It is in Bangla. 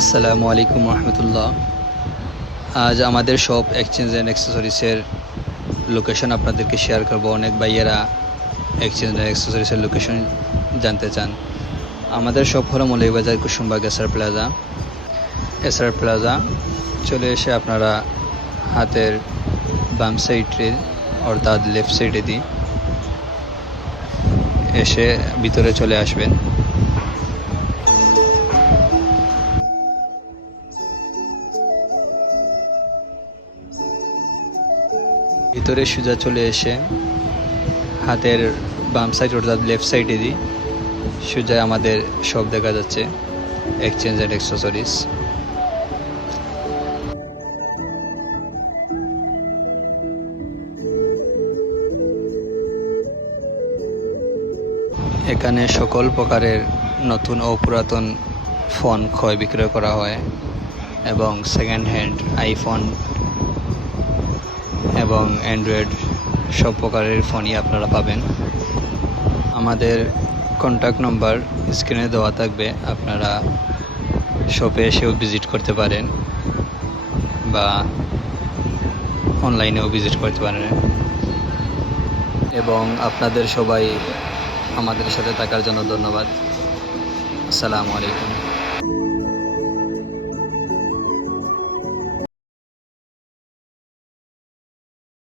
আসসালামু আলাইকুম রহমতুল্লাহ। আজ আমাদের শপ এক্সচেঞ্জ অ্যান্ড অ্যাক্সেসরিজের লোকেশন আপনাদেরকে শেয়ার করব। অনেক ভাইয়েরা এক্সচেঞ্জ অ্যান্ড অ্যাক্সেসরিজের লোকেশন জানতে চান। আমাদের শপ হলো মৌলভীবাজার কুসুমবাগ এসআর প্লাজা চলে এসে আপনারা হাতের বাম সাইডে অর্থাৎ লেফট সাইডে দিয়ে এসে ভিতরে চলে আসবেন। ভিতরে সোজা চলে এসে হাতের বাম সাইড অর্থাৎ লেফট সাইডে দিই সোজা আমাদের শপ দেখা যাচ্ছে এক্সচেঞ্জ অ্যান্ড অ্যাক্সেসরিজ। এখানে সকল প্রকারের নতুন ও পুরাতন ফোন ক্রয় বিক্রয় করা হয় এবং সেকেন্ড হ্যান্ড আইফোন এবং অ্যান্ড্রয়েড সব প্রকারের ফোনই আপনারা পাবেন। আমাদের কন্ট্যাক্ট নম্বর স্ক্রিনে দেওয়া থাকবে, আপনারা শপে এসেও ভিজিট করতে পারেন বা অনলাইনেও ভিজিট করতে পারেন। এবং আপনাদের সবাই আমাদের সাথে থাকার জন্য ধন্যবাদ। আসসালামু আলাইকুম।